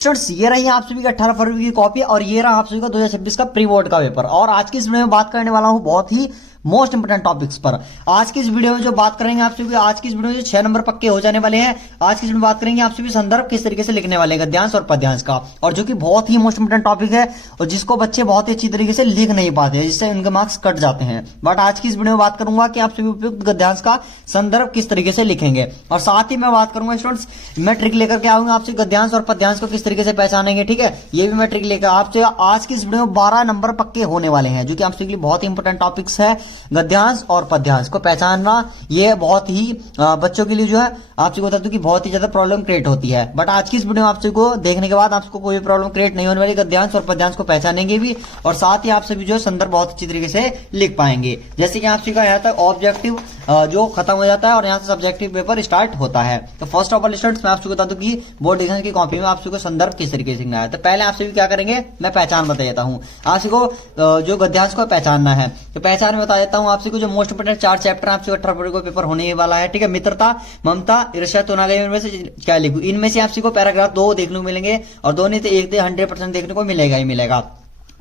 Students ये रही आप सभी का 18 फरवरी की कॉपी और ये रहा आप सभी का 2026 का प्री बोर्ड का पेपर। और आज की इस वीडियो में बात करने वाला हूं बहुत ही मोस्ट इंपोर्टेंट टॉपिक्स पर। आज की इस वीडियो में जो बात करेंगे आप सभी, आज की इस वीडियो में जो 6 नंबर पक्के हो जाने वाले हैं। आज की इस वीडियो में बात करेंगे आप सभी संदर्भ किस तरीके से लिखने वाले हैं गद्यांश और पद्यांश का, और जो कि बहुत ही मोस्ट इंपोर्टेंट टॉपिक है और जिसको बच्चे बहुत ही अच्छी तरीके से लिख नहीं पाते हैं, जिससे उनके मार्क्स कट जाते हैं। बट आज की इस वीडियो में बात करूंगा कि आप सभी उपयुक्त गद्यांश का संदर्भ किस तरीके से लिखेंगे, और साथ ही मैं बात करूंगा स्टूडेंट्स, मैं ट्रिक लेकर के आऊंगा आपसे गद्यांश और पद्यांश को किस तरीके से पहचानेंगे। ठीक है, ये भी मैं ट्रिक लेकर आपसे आज की इस वीडियो में 12 नंबर पक्के होने वाले हैं, जो कि आप सभी के लिए बहुत ही इंपोर्टेंट टॉपिक्स है। गद्यांश और पद्यांश को पहचानना ये बहुत ही बच्चों के लिए जो है आपसे बता दूं कि बहुत ही ज्यादा प्रॉब्लम क्रिएट होती है। बट आज की इस वीडियो में आपसे को देखने के बाद आपको कोई प्रॉब्लम क्रिएट नहीं होने वाली। गद्यांश और पद्यांश को पहचानेंगे भी, और साथ ही आप सभी जो है संदर्भ बहुत अच्छी तरीके से लिख पाएंगे। जैसे कि आप सभी का यहाँ तक ऑब्जेक्टिव जो खत्म हो जाता है और यहाँ से सब्जेक्टिव पेपर स्टार्ट होता है। तो फर्स्ट ऑफ ऑल स्टूडेंट्स मैं आपको बता दूं कि बोर्ड एग्जाम की कॉपी में आप सभी को संदर्भ किस तरीके से लिखना है। तो पहले आप सभी क्या करेंगे, मैं पहचान बता देता हूँ आप सभी को। जो गद्यांश को पहचानना है तो पहचान में बता देता हूँ आप सभी को। जो मोस्ट इंपोर्टेंट 4 चैप्टर आपसे 18 फरवरी को पेपर होने वाला है। ठीक है, मित्रता, ममता, ईर्ष्या, तुनागई, इनमें से क्या लिखूं। इनमें से आप सभी को पैराग्राफ 2 देखने को मिलेंगे और 2 नहीं तो 1 से 100% देखने को मिलेगा ही मिलेगा।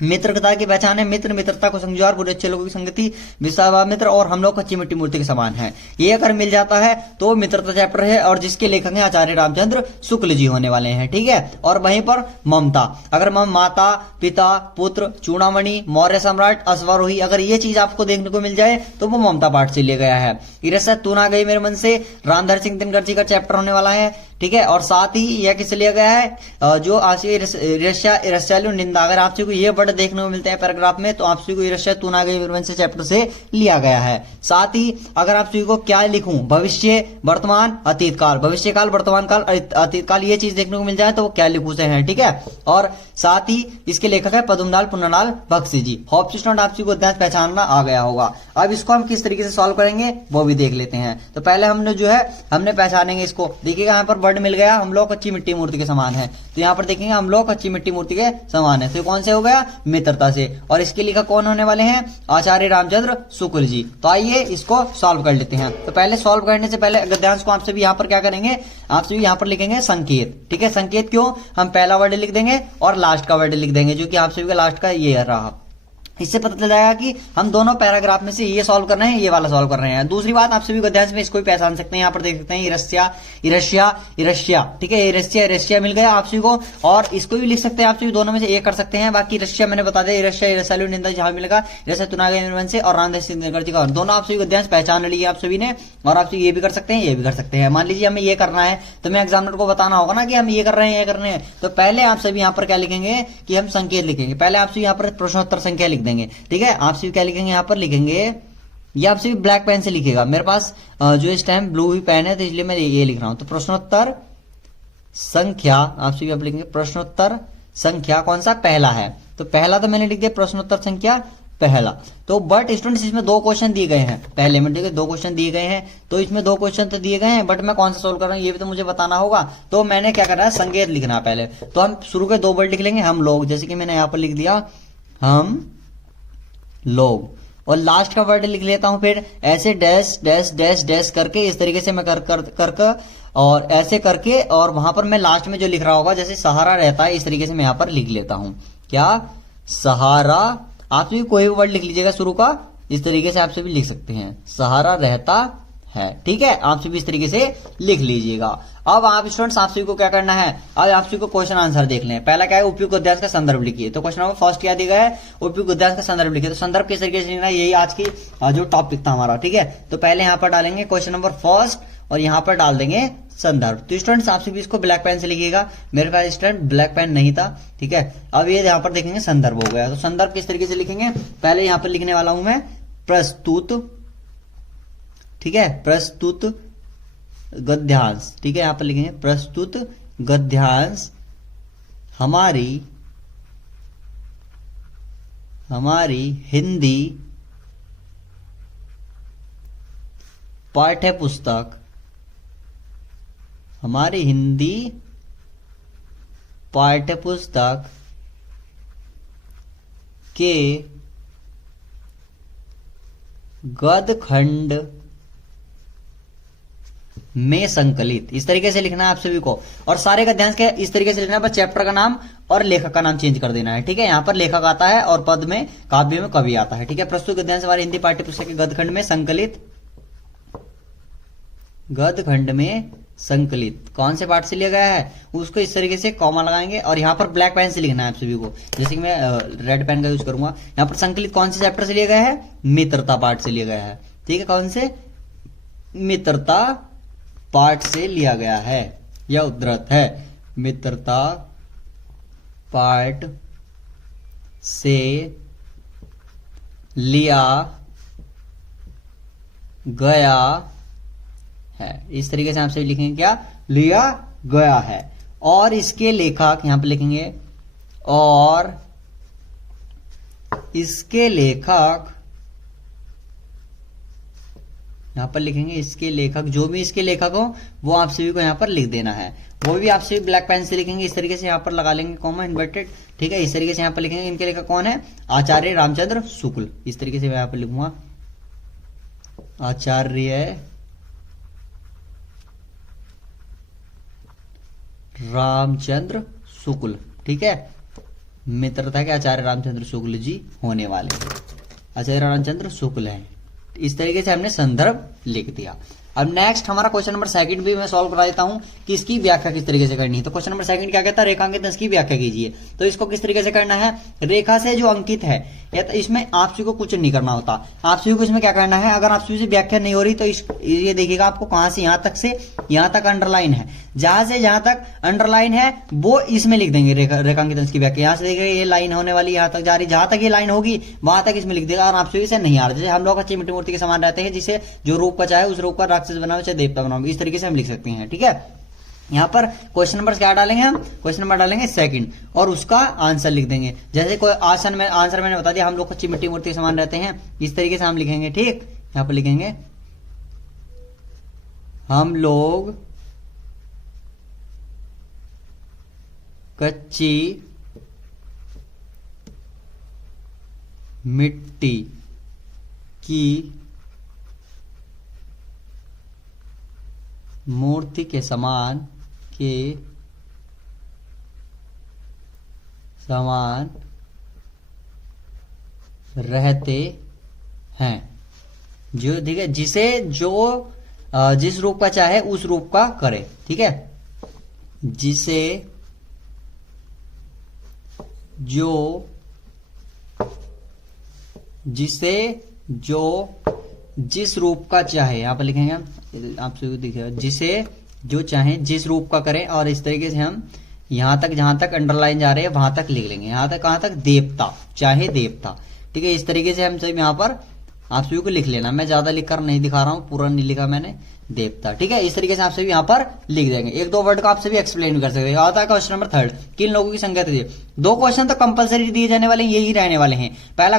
मित्रता की पहचान है, मित्र मित्रता को समझो, बुरे अच्छे लोगों की संगति, विश्वास मित्र और हम लोग कच्ची मिट्टी मूर्ति के समान है। ये अगर मिल जाता है तो मित्रता चैप्टर है, और जिसके लेखक हैं आचार्य रामचंद्र शुक्ल जी होने वाले हैं। ठीक है, और वहीं पर ममता, अगर माता, पिता, पुत्र, चूड़ामणि, मौर्य सम्राट, अश्वारोही, अगर ये चीज आपको देखने को मिल जाए तो वो ममता पाठ से लिया गया है। ईर्ष्या तू ना गई मेरे मन से रामधर सिंह दिनकर जी का चैप्टर होने वाला है। ठीक है, और साथ ही यह किस लिया गया है, जो ईर्ष्यालु निंदा, अगर आप को ये वर्ड देखने को मिलते हैं पैराग्राफ में तो आप को ईर्ष्या तू ना गई मेरे मन से चैप्टर से लिया गया है। साथ ही अगर आप को क्या लिखूं, भविष्य, वर्तमान, अतीत काल, भविष्य काल, वर्तमान काल, अतीत काल, ये चीज देखने को मिल जाए तो वो क्या लिखू से है। ठीक है, और साथ ही इसके लेखक है पद्मलाल पुन्नालाल बख्शी जी। होप स्टूडेंट आप को गद्यांश पहचानना आ गया होगा। अब इसको हम किस तरीके से सॉल्व करेंगे वो भी देख लेते हैं। तो पहले हमने जो है हमने पहचानेंगे इसको। देखिएगा यहाँ पर वर्ड मिल गया, हम लोग कच्ची मिट्टी मूर्ति के समान है। तो यहाँ पर देखेंगे हम लोग कच्ची मिट्टी मूर्ति के समान है, तो कौन से हो गया, मित्रता से। और इसके लेखक कौन होने वाले हैं, आचार्य रामचंद्र शुक्ल जी। तो आइए इसको सॉल्व कर लेते हैं। तो पहले सॉल्व करने से पहले गद्यांश को आपसे भी यहाँ पर क्या करेंगे, आपसे भी यहाँ पर लिखेंगे संकेत। ठीक है, संकेत क्यों, हम पहला वर्ड लिख देंगे और लास्ट का वर्ड लिख देंगे, जो कि आप सभी का लास्ट का ये रहा। इससे पता चल जाएगा कि हम दोनों पैराग्राफ में से ये सॉल्व कर रहे हैं, ये वाला सॉल्व कर रहे हैं। दूसरी बात, आप सभी गद्यांश में इसको भी पहचान सकते हैं। यहाँ पर देख सकते हैं ईर्ष्या, ईर्ष्या, ईर्ष्या। ठीक है, ईर्ष्या, ईर्ष्या मिल गया आप सभी को, और इसको भी लिख सकते हैं आप सभी, दोनों में से एक कर सकते हैं। बाकी ईर्ष्या मैंने बता दिया, ईर्ष्या, ईर्ष्यालु निंदा जहां मिलेगा, ईर्ष्या तुनागई मेरे मन से और रामधर सिंह दिनकर जी का, दोनों आप सभी गद्यांश पहचान लिए आप सभी ने। और आप सभी ये भी कर सकते हैं, ये भी कर सकते हैं। मान लीजिए हमें ये करना है तो मैं एग्जामिनर को बताना होगा ना कि हम ये कर रहे हैं, ये कर रहे हैं। तो पहले आप सभी यहाँ पर क्या लिखेंगे कि हम संकेत लिखेंगे। पहले आप सभी यहाँ पर प्रश्नोत्तर संख्या लिख देंगे। ठीक है, आप सभी क्या लिखेंगे, यहाँ पर लिखेंगे, ये आप सभी ब्लैक पेन से लिखेगा। मेरे पास जो इस टाइम ब्लू ही पेन है तो इसलिए मैं ये लिख रहा हूं। तो प्रश्नोत्तर संख्या आप सभी आप लिखेंगे, प्रश्नोत्तर संख्या कौन सा, पहला है। तो पहला तो मैंने लिख दिया प्रश्नोत्तर संख्या पहला। तो बट स्टूडेंट्स इसमें 2 क्वेश्चन दिए गए हैं, पहले में ठीक है 2 क्वेश्चन दिए गए हैं। तो इसमें 2 क्वेश्चन तो दिए गए हैं, बट मैं कौन सा सोल्व कर रहा हूँ ये भी तो मुझे बताना होगा। तो मैंने क्या करना है, संकेत लिखना है पहले। तो हम शुरू के 2 वर्ड लिख लेंगे, हम लोग, जैसे कि मैंने यहाँ पर लिख दिया हम लोग, और लास्ट का वर्ड लिख लेता हूं फिर ऐसे डैश डैश डैश डैश करके, इस तरीके से मैं कर और ऐसे करके, और वहां पर मैं लास्ट में जो लिख रहा होगा जैसे सहारा रहता है, इस तरीके से मैं यहां पर लिख लेता हूं। क्या, सहारा, आप भी कोई भी वर्ड लिख लीजिएगा शुरू का, इस तरीके से आप सभी लिख सकते हैं, सहारा रहता है। ठीक है, आप सभी इस तरीके से लिख लीजिएगा। अब आप स्टूडेंट्स आप सभी को क्या करना है, अब आप सभी को क्वेश्चन आंसर देख लें। पहला क्या है, उपयुक्त गद्यांश का संदर्भ लिखिए। तो क्वेश्चन नंबर फर्स्ट क्या दिया गया है, उपयुक्त गद्यांश का संदर्भ लिखिए। तो संदर्भ किस तरीके से लिखना है, यही आज की जो टॉपिक था हमारा। ठीक है, तो पहले यहाँ पर डालेंगे क्वेश्चन नंबर फर्स्ट और यहाँ पर डाल देंगे संदर्भ। तो स्टूडेंट्स आप सभी इसको ब्लैक पेन से लिखिएगा, मेरे पास स्टूडेंट ब्लैक पेन नहीं था। ठीक है, अब ये यहाँ पर देखेंगे संदर्भ हो गया। तो संदर्भ किस तरीके से लिखेंगे, पहले यहाँ पर लिखने वाला हूं मैं प्रस्तुत। ठीक है, प्रस्तुत गद्यांश। ठीक है, यहां पर लिखेंगे प्रस्तुत गद्यांश हमारी हिंदी पाठ्य पुस्तक, हमारी हिंदी पाठ्य पुस्तक के गद्य खंड में संकलित, इस तरीके से लिखना है आप सभी को। और सारे गद्यांश के इस तरीके से लिखना है, बस चैप्टर का नाम और लेखक का नाम चेंज कर देना है, ठीक है। यहाँ पर लेखक आता है और पद में काव्य में कवि आता है, ठीक है। प्रस्तुत गद्यांश हमारे हिंदी पाठ्य पुस्तक के गद्यखंड में संकलित, गद्यखंड में संकलित कौन से पाठ से लिया गया है उसको इस तरीके से कॉमा लगाएंगे और यहाँ पर ब्लैक पेन से लिखना है आप सभी को, जैसे कि मैं रेड पेन का यूज करूंगा। यहाँ पर संकलित कौन से चैप्टर से लिया गया है, मित्रता पाठ से लिया गया है, ठीक है। कौन से, मित्रता पाठ से लिया गया है, यह उद्धृत है, मित्रता पाठ से लिया गया है, इस तरीके से आप सभी लिखेंगे क्या, लिया गया है। और इसके लेखक यहां पर लिखेंगे, और इसके लेखक यहां पर लिखेंगे, इसके लेखक, जो भी इसके लेखक हो वो आप सभी को यहां पर लिख देना है, वो भी आप सभी ब्लैक पेन से लिखेंगे, इस तरीके से यहां पर लगा लेंगे कॉमा इन्वर्टेड, ठीक है। इस तरीके से यहां पर लिखेंगे, इनके लेखक कौन है, आचार्य रामचंद्र शुक्ल, इस तरीके से मैं यहां पर लिखूंगा, आचार्य रामचंद्र शुक्ल, ठीक है। मित्रता के आचार्य रामचंद्र शुक्ल जी होने वाले, आचार्य रामचंद्र शुक्ल है, इस तरीके से हमने संदर्भ लिख दिया। अब नेक्स्ट हमारा क्वेश्चन नंबर सेकंड भी मैं सॉल्व करा देता हूं कि इसकी व्याख्या किस तरीके से करनी है। तो क्वेश्चन नंबर सेकंड क्या कहता है, रेखांकित अंश की व्याख्या कीजिए। तो इसको किस तरीके से करना है, रेखा से जो अंकित है तो इसमें आप सभी को कुछ नहीं करना होता, आप सभी को इसमें क्या करना है, अगर आप सभी से व्याख्या नहीं हो रही तो ये देखिएगा आपको कहां से यहां तक से यहां तक अंडरलाइन है, जहां से जहां तक अंडरलाइन है वो इसमें लिख देंगे रेखांकित अंश की व्याख्या। यहां से देखिएगा ये लाइन होने वाली यहां तक जा रही, जहां तक ये लाइन होगी वहां तक इसमें लिख देगा। और आप सभी से नहीं आ रहा, जैसे हम लोग अच्छी मिट्टी मूर्ति के समान रहते हैं, जिसे जो रूप का चाहे उस रूप का राक्षस बनाओ चाहे देवता बनाओ, इस तरीके से हम लिख सकते हैं, ठीक है। यहां पर क्वेश्चन नंबर क्या डालेंगे हम, क्वेश्चन नंबर डालेंगे सेकंड और उसका आंसर लिख देंगे। जैसे कोई आंसर मैंने बता दिया, हम लोग कच्ची मिट्टी मूर्ति के समान रहते हैं, इस तरीके से हम लिखेंगे, ठीक। यहां पर लिखेंगे हम लोग कच्ची मिट्टी की मूर्ति के समान रहते हैं, जो ठीक है, जिसे जो जिस रूप का चाहे उस रूप का करे, ठीक है। जिसे जो जिस रूप का चाहे, यहां पर लिखेंगे हम, आप सभी को दिखेगा, जिसे जो चाहे जिस रूप का करें। और इस तरीके से हम यहां तक जहां तक अंडरलाइन जा रहे हैं वहां तक लिख लेंगे, यहां तक कहां तक, देवता, चाहे देवता, ठीक है। इस तरीके से हम सब यहां पर आप सभी को लिख लेना, मैं ज्यादा लिखकर नहीं दिखा रहा हूं, पूरा नहीं लिखा मैंने, देवता, ठीक है। इस तरीके से आप सभी यहां पर लिख देंगे। एक दो वर्ड का आप सभी एक्सप्लेन भी कर सकते हैं। आता है क्वेश्चन नंबर थर्ड, किन लोगों की संख्या दीजिए। दो क्वेश्चन तो कंपलसरी दिए जाने वाले यही रहने वाले हैं। पहला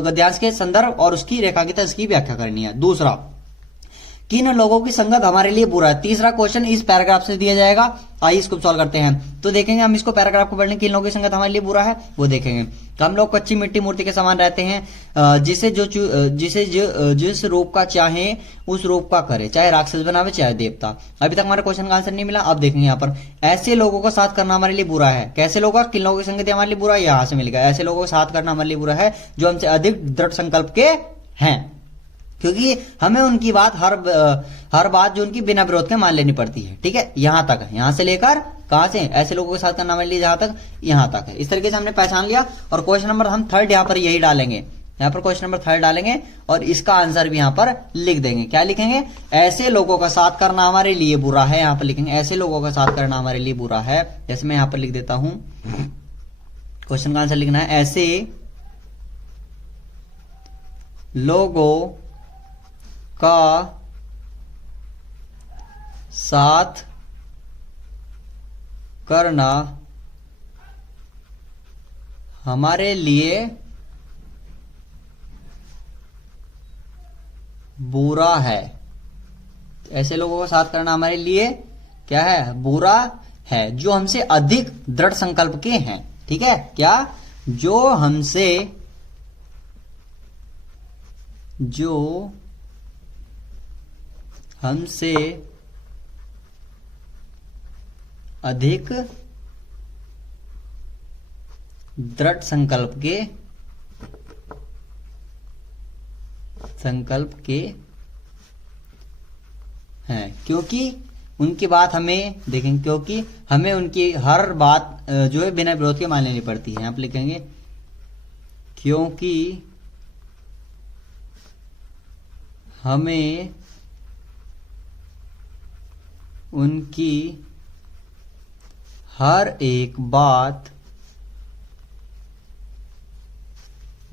गद्यांश के संदर्भ और उसकी रेखांकित अंश की व्याख्या करनी है। दूसरा, किन लोगों की संगत हमारे लिए बुरा है। तीसरा क्वेश्चन इस पैराग्राफ से दिया जाएगा, आइए इसको सॉल्व करते हैं। तो देखेंगे हम इसको, पैराग्राफ को पढ़ने, किन लोगों की संगत हमारे लिए बुरा है वो देखेंगे। हम लोग कच्ची मिट्टी मूर्ति के समान रहते हैं, जिसे जिस रूप का चाहे उस रूप का करे, चाहे राक्षस बनावे चाहे देवता। अभी तक हमारे क्वेश्चन का आंसर नहीं मिला, अब देखेंगे यहाँ पर, ऐसे लोगों का साथ करना हमारे लिए बुरा है। कैसे लोगों का, किन लोगों की संगति हमारे लिए बुरा है, यहां से मिलेगा। ऐसे लोगों का साथ करना हमारे लिए बुरा है जो हमसे अधिक दृढ़ संकल्प के हैं, क्योंकि हमें उनकी बात हर बात जो उनकी बिना विरोध के मान लेनी पड़ती है, ठीक है। यहां तक है, यहां से लेकर कहां से, ऐसे लोगों के साथ करना हमारे लिए जहां तक यहां तक है। इस तरीके से हमने पहचान लिया। और क्वेश्चन नंबर हम थर्ड यहां पर यही डालेंगे, यहां पर क्वेश्चन नंबर थर्ड डालेंगे और इसका आंसर भी यहां पर लिख देंगे। क्या लिखेंगे, ऐसे लोगों का साथ करना हमारे लिए बुरा है, यहां पर लिखेंगे ऐसे लोगों का साथ करना हमारे लिए बुरा है। जैसे मैं यहां पर लिख देता हूं, क्वेश्चन का आंसर लिखना है, ऐसे लोगों का साथ करना हमारे लिए बुरा है। ऐसे लोगों का साथ करना हमारे लिए क्या है, बुरा है, जो हमसे अधिक दृढ़ संकल्प के हैं, ठीक है। क्या, जो हमसे अधिक दृढ़ संकल्प के हैं, क्योंकि उनकी बात हमें देखेंगे, क्योंकि हमें उनकी हर बात जो है बिना विरोध के मान लेनी पड़ती है। आप लिखेंगे क्योंकि हमें उनकी हर एक बात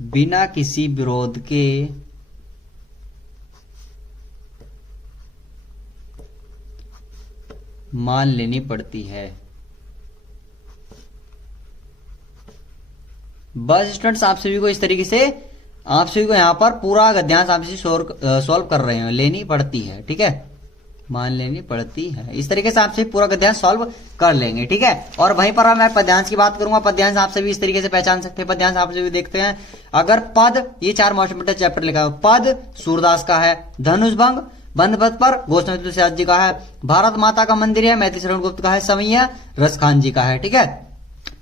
बिना किसी विरोध के मान लेनी पड़ती है। बस स्टूडेंट्स, आप सभी को इस तरीके से आप सभी को यहां पर पूरा गद्यांश आप सभी सॉल्व कर रहे हैं। लेनी पड़ती है, ठीक है, मान लेनी पड़ती है। इस तरीके से आप सभी पूरा गद्यांश सॉल्व कर लेंगे, ठीक है। और वहीं पर मैं पद्यांश की बात करूंगा। पद्यांश आप सभी इस तरीके से पहचान सकते हैं। पद्यांश आप सभी देखते हैं, अगर पद, ये 4 मोस्ट इंपोर्टेंट चैप्टर लिखा है। पद सूरदास का है, धनुषभंग बंधपथ पर गोस्वामी तुलसीदास जी का है, भारत माता का मंदिर है मैथिली शरण गुप्त का है, समैया रसखान जी का है, ठीक है।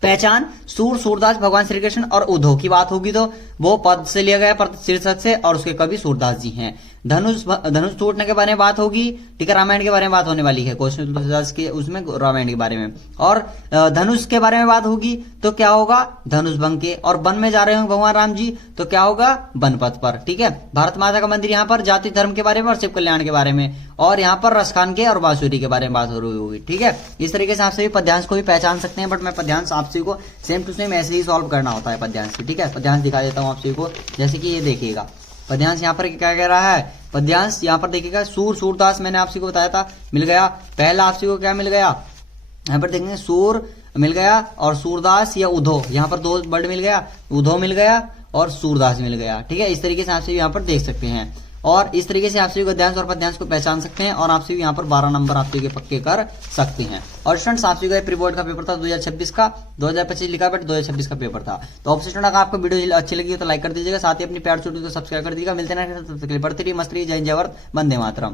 पहचान सूरदास भगवान श्री कृष्ण और उद्धव की बात होगी तो वो पद से लिया गया, पद शीर्षक से, और उसके कवि सूरदास जी हैं। धनुष टूटने के बारे में बात होगी, ठीक है, रामायण के बारे में बात होने वाली है, गोस्वामी तुलसीदास के उसमें रामायण के बारे में। और धनुष के बारे में बात होगी तो क्या होगा, धनुष भंग के। और वन में जा रहे होंगे भगवान राम जी तो क्या होगा, वन पथ पर, ठीक है। भारत माता का मंदिर यहाँ पर जाति धर्म के बारे में और शिव कल्याण के बारे में, और यहाँ पर रसखान के और बांसुरी के बारे में बात हो रही होगी, ठीक है। इस तरीके से आप सभी पद्यांश को भी पहचान सकते हैं, बट मैं पद्यांश आप सभी को सेम टू सेम ऐसे ही सॉल्व करना होता है पद्यांश की, ठीक है। पद्यांश दिखा देता हूँ आप सभी को, जैसे कि ये देखिएगा पद्यांश यहाँ पर क्या कह रहा है। पद्यांश यहाँ पर देखिएगा, सूरदास मैंने आप सभी को बताया था, मिल गया। पहला आप सभी को क्या मिल गया, यहाँ पर देखेंगे सूर मिल गया और सूरदास या उद्धव, यहाँ पर 2 वर्ड मिल गया, उद्धव मिल गया और सूरदास मिल गया, ठीक है। इस तरीके से आप सभी यहाँ पर देख सकते हैं, और इस तरीके से आप सभी गद्यांश और पद्यांश को पहचान सकते हैं, और आप सभी यहाँ पर 12 नंबर आप सभी के पक्के कर सकते हैं। और स्टूडेंट्स, आप सभी का प्री बोर्ड का पेपर था 2026 का, 2025 लिखा बट 2026 का पेपर था। तो ऑब्वियसली स्टूडेंट, अगर आपको वीडियो अच्छी लगी हो तो लाइक कर दीजिएगा, साथ ही अपनी प्यार छोटी को सब्सक्राइब कर दीजिएगा। मिलते हैं, पढ़ते रहिए, मस्त रहिए, जय हिंद, जय भारत, वंदे मातरम।